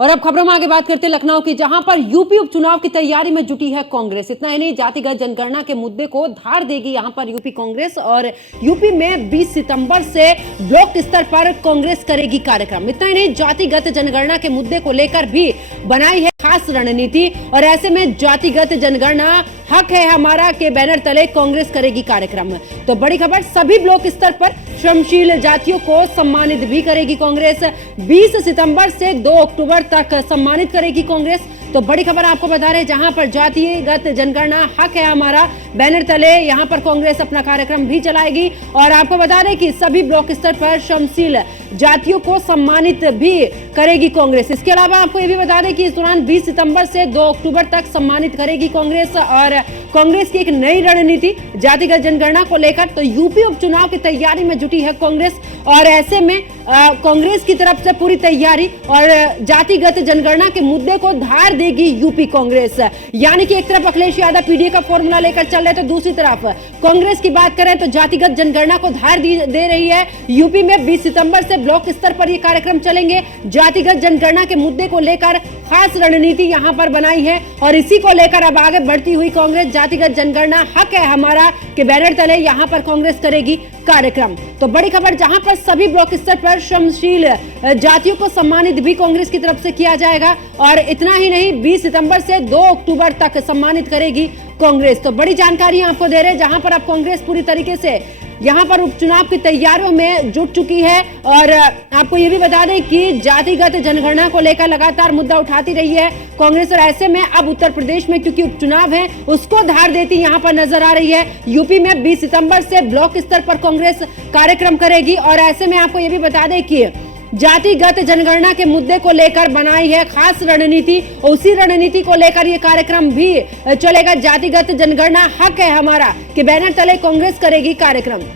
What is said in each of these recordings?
और अब खबरों में आगे बात करते हैं लखनऊ की, जहां पर यूपी उपचुनाव की तैयारी में जुटी है कांग्रेस। इतना ही नहीं, जातिगत जनगणना के मुद्दे को धार देगी यहां पर यूपी कांग्रेस। और यूपी में 20 सितंबर से ब्लॉक स्तर पर कांग्रेस करेगी कार्यक्रम। इतना ही नहीं, जातिगत जनगणना के मुद्दे को लेकर भी बनाई है खास रणनीति। और ऐसे में जातिगत जनगणना हक है हमारा के बैनर तले कांग्रेस करेगी कार्यक्रम। तो बड़ी खबर, सभी ब्लॉक स्तर पर श्रमशील जातियों को सम्मानित भी करेगी कांग्रेस। 20 सितंबर से 2 अक्टूबर तक सम्मानित करेगी कांग्रेस। तो बड़ी खबर आपको बता रहे हैं, जहां पर जातिगत जनगणना हक है हमारा बैनर तले यहां पर कांग्रेस अपना कार्यक्रम भी चलाएगी। और आपको बता दें कि सभी ब्लॉक स्तर पर श्रमशील जातियों को सम्मानित भी करेगी कांग्रेस। इसके अलावा आपको यह भी बता दें कि इस दौरान 20 सितंबर से 2 अक्टूबर तक सम्मानित करेगी कांग्रेस। और कांग्रेस की एक नई रणनीति जातिगत जनगणना को लेकर, तो यूपी उपचुनाव की तैयारी में जुटी है कांग्रेस। और ऐसे में कांग्रेस की तरफ से पूरी तैयारी और जातिगत जनगणना के मुद्दे को धार देगी यूपी कांग्रेस। यानी कि एक तरफ अखिलेश यादव पीडीए का फॉर्मूला लेकर चल रहे, तो दूसरी तरफ कांग्रेस की बात करें तो जातिगत जनगणना को धार दे रही है। यूपी में 20 सितंबर से ब्लॉक स्तर पर ये कार्यक्रम चलेंगे। जातिगत जनगणना के मुद्दे को लेकर खास रणनीति यहां पर बनाई है और इसी को लेकर अब आगे बढ़ती हुई कांग्रेस जातिगत जनगणना हक है हमारा के बैनर तले यहां पर कांग्रेस करेगी कार्यक्रम। तो बड़ी खबर, जहां पर सभी ब्लॉक स्तर पर श्रमशील जातियों को सम्मानित भी कांग्रेस की तरफ से किया जाएगा। और इतना ही नहीं, 20 सितंबर से 2 अक्टूबर तक सम्मानित करेगी कांग्रेस। तो बड़ी जानकारी आपको दे रहे हैं, जहां पर अब कांग्रेस पूरी तरीके से यहां पर उपचुनाव की तैयारियों में जुट चुकी है। और आपको यह भी बता दें कि जातिगत जनगणना को लेकर लगातार मुद्दा उठाती रही है कांग्रेस। और ऐसे में अब उत्तर प्रदेश में क्योंकि उपचुनाव है, उसको धार देती यहां पर नजर आ रही है। यूपी में 20 सितंबर से ब्लॉक स्तर पर कांग्रेस कार्यक्रम करेगी। और ऐसे में आपको यह भी बता दें कि जातिगत जनगणना के मुद्दे को लेकर बनाई है खास रणनीति। उसी रणनीति को लेकर यह कार्यक्रम भी चलेगा। जातिगत जनगणना हक है हमारा के बैनर तले कांग्रेस करेगी कार्यक्रम।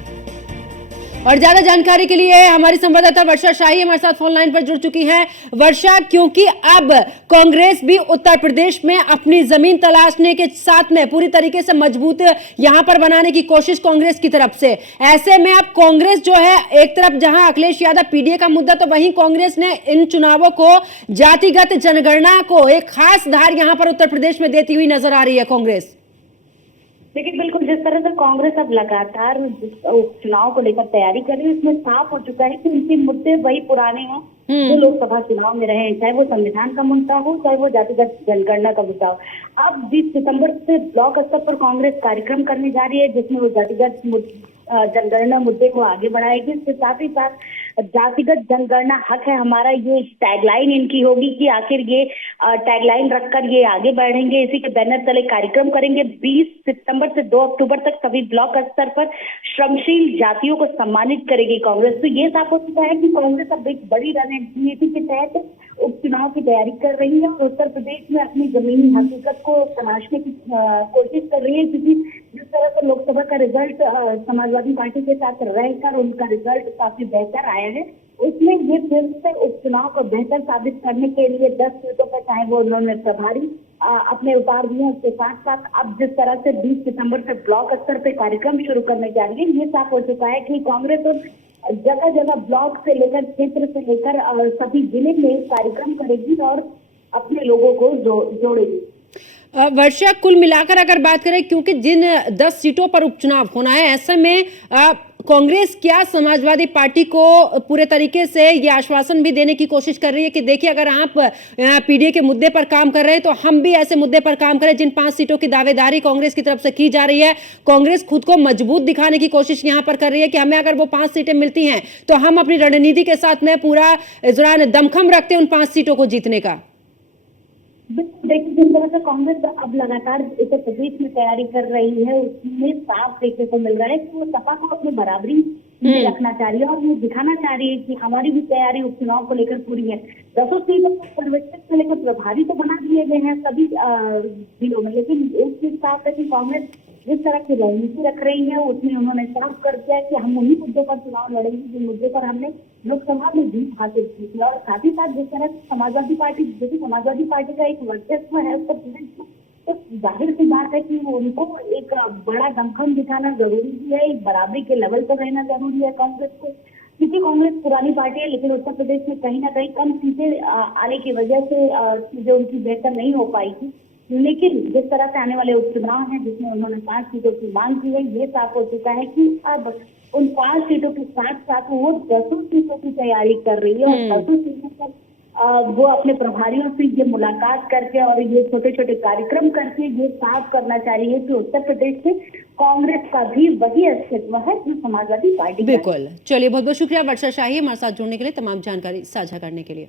और ज्यादा जानकारी के लिए हमारी संवाददाता वर्षा शाही हमारे साथ फोन लाइन पर जुड़ चुकी हैं। वर्षा, क्योंकि अब कांग्रेस भी उत्तर प्रदेश में अपनी जमीन तलाशने के साथ में पूरी तरीके से मजबूत यहां पर बनाने की कोशिश कांग्रेस की तरफ से, ऐसे में अब कांग्रेस जो है एक तरफ जहां अखिलेश यादव पीडीए का मुद्दा, तो वहीं कांग्रेस ने इन चुनावों को जातिगत जनगणना को एक खास धार यहां पर उत्तर प्रदेश में देती हुई नजर आ रही है कांग्रेस। देखिए, बिल्कुल जिस तरह से कांग्रेस अब लगातार चुनाव को लेकर तैयारी कर रही है, उसमें साफ हो चुका है कि उनके मुद्दे वही पुराने हैं जो लोकसभा चुनाव में रहे हैं, चाहे वो संविधान का मुद्दा हो, चाहे वो जातिगत जनगणना का मुद्दा हो। अब 20 सितंबर से ब्लॉक स्तर पर कांग्रेस कार्यक्रम करने जा रही है, जिसमें वो जातिगत जनगणना मुद्दे को आगे बढ़ाएगी। इसके साथ ही साथ जातिगत जनगणना हक है हमारा, ये टैगलाइन इनकी होगी कि आखिर ये टैगलाइन रखकर ये आगे बढ़ेंगे। इसी के बैनर तले कार्यक्रम करेंगे। 20 सितंबर से 2 अक्टूबर तक सभी ब्लॉक स्तर पर श्रमशील जातियों को सम्मानित करेगी कांग्रेस। तो ये साफ हो चुका है कि कांग्रेस अब एक बड़ी रणनीति के तहत उपचुनाव की तैयारी कर रही है और उत्तर प्रदेश में अपनी जमीनी हकीकत को तलाशने की कोशिश कर रही है। क्योंकि जिस तरह से लोकसभा का रिजल्ट समाजवादी पार्टी के साथ रहकर उनका रिजल्ट काफी बेहतर आया है, उसमें ये फिर से उपचुनाव को बेहतर साबित करने के लिए 10 सीटों पर चाहे वो उन्होंने प्रभारी अपने उतार दिए। उसके साथ साथ अब जिस तरह से 20 सितंबर से ब्लॉक स्तर पे कार्यक्रम शुरू करने जा रही है, ये साफ हो चुका है कि कांग्रेस जगह जगह ब्लॉक से लेकर क्षेत्र से लेकर सभी जिले में कार्यक्रम करेगी और अपने लोगों को जोड़ेगी। वर्षा, कुल मिलाकर अगर बात करें, क्योंकि जिन 10 सीटों पर उपचुनाव होना है, ऐसे में कांग्रेस क्या समाजवादी पार्टी को पूरे तरीके से ये आश्वासन भी देने की कोशिश कर रही है कि देखिए, अगर आप पीडीए के मुद्दे पर काम कर रहे हैं तो हम भी ऐसे मुद्दे पर काम करें। जिन 5 सीटों की दावेदारी कांग्रेस की तरफ से की जा रही है, कांग्रेस खुद को मजबूत दिखाने की कोशिश यहां पर कर रही है कि हमें अगर वो 5 सीटें मिलती हैं तो हम अपनी रणनीति के साथ में पूरा इस दौरान दमखम रखते हैं उन 5 सीटों को जीतने का। देखिए, जिस तरह से कांग्रेस अब लगातार उत्तर प्रदेश में तैयारी कर रही है, उसमें साफ देखने को मिल रहा है कि वो सपा को अपनी बराबरी में रखना चाह रही है और वो दिखाना चाह रही है कि हमारी भी तैयारी उपचुनाव को लेकर पूरी है। 10 सीटों को परिवर्तित को लेकर प्रभारी तो बना दिए गए हैं सभी जिलों में, लेकिन एक चीज साफ है कि कांग्रेस जिस तरह की रणनीति रख रही है, उसमें उन्होंने साफ कर दिया है कि हम उन्हीं मुद्दों पर चुनाव लड़ेंगे जिन मुद्दे पर हमने लोकसभा में जीत हासिल की थी। और साथ ही साथ जिस तरह समाजवादी पार्टी का एक वर्चस्व है उत्तर प्रदेश में, तो जाहिर सी बात है कि उनको एक बड़ा दमखम दिखाना जरूरी है, एक बराबरी के लेवल पर रहना जरूरी है कांग्रेस को। क्योंकि कांग्रेस पुरानी पार्टी है, लेकिन उत्तर प्रदेश में कहीं ना कहीं कम सीटें आने की वजह से चीजें उनकी बेहतर नहीं हो पाई थी। लेकिन जिस तरह से आने वाले उपचुनाव हैं, जिसमें उन्होंने 5 सीटों की मांग की है, ये साफ हो चुका है कि अब उन 5 सीटों के साथ साथ वो 10 सीटों की तैयारी कर रही है और 10 सीटों पर वो अपने प्रभारियों से ये मुलाकात करके और ये छोटे छोटे कार्यक्रम करके ये साफ करना चाह रही है कि उत्तर प्रदेश में कांग्रेस का भी वही अस्तित्व है जो समाजवादी पार्टी का है। बिल्कुल, चलिए बहुत बहुत शुक्रिया वर्षा शाही हमारे साथ जुड़ने के लिए, तमाम जानकारी साझा करने के लिए।